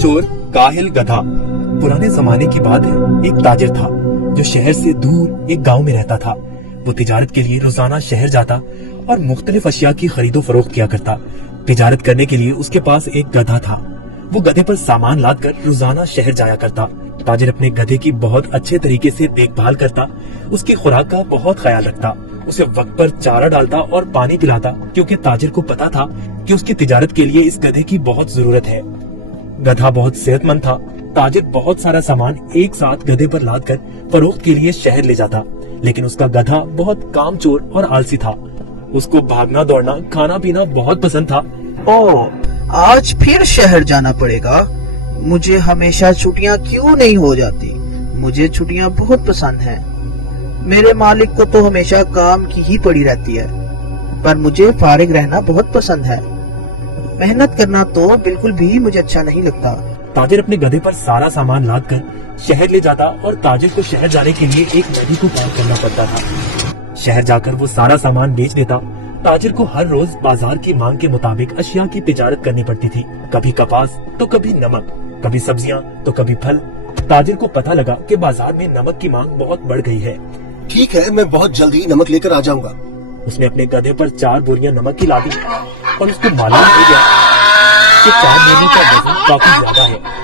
चोर काहिल गधा। पुराने जमाने की बात है, एक ताजिर था जो शहर से दूर एक गांव में रहता था। वो तिजारत के लिए रोजाना शहर जाता और मुख्तलिफ अशिया की खरीदो फरोख्त किया करता। तिजारत करने के लिए उसके पास एक गधा था। वो गधे पर सामान लाद कर रोजाना शहर जाया करता। ताजिर अपने गधे की बहुत अच्छे तरीके से देखभाल करता, उसकी खुराक का बहुत ख्याल रखता, उसे वक्त पर चारा डालता और पानी पिलाता, क्योंकि ताजिर को पता था कि उसकी तिजारत के लिए इस गधे की बहुत जरूरत है। गधा बहुत सेहतमंद था। ताजिर बहुत सारा सामान एक साथ गधे पर लाद कर फरोख्त के लिए शहर ले जाता, लेकिन उसका गधा बहुत कामचोर और आलसी था। उसको भागना दौड़ना खाना पीना बहुत पसंद था। ओह, आज फिर शहर जाना पड़ेगा। मुझे हमेशा छुट्टियां क्यों नहीं हो जाती? मुझे छुट्टियां बहुत पसंद हैं। मेरे मालिक को तो हमेशा काम की ही पड़ी रहती है, पर मुझे फारिग रहना बहुत पसंद है। मेहनत करना तो बिल्कुल भी मुझे अच्छा नहीं लगता। ताजिर अपने गधे पर सारा सामान लाद कर शहर ले जाता और ताजिर को शहर जाने के लिए एक नदी को पार करना पड़ता था। शहर जाकर वो सारा सामान बेच देता। ताजिर को हर रोज बाजार की मांग के मुताबिक अशिया की तिजारत करनी पड़ती थी, कभी कपास तो कभी नमक, कभी सब्जियां तो कभी फल। ताजिर को पता लगा कि बाजार में नमक की मांग बहुत बढ़ गई है। ठीक है, मैं बहुत जल्दी नमक लेकर आ जाऊंगा। उसने अपने गधे पर 4 बोरियां नमक की लादी और उसको मालूम हो गया कि 4 बोरियों का वजन काफी ज्यादा है।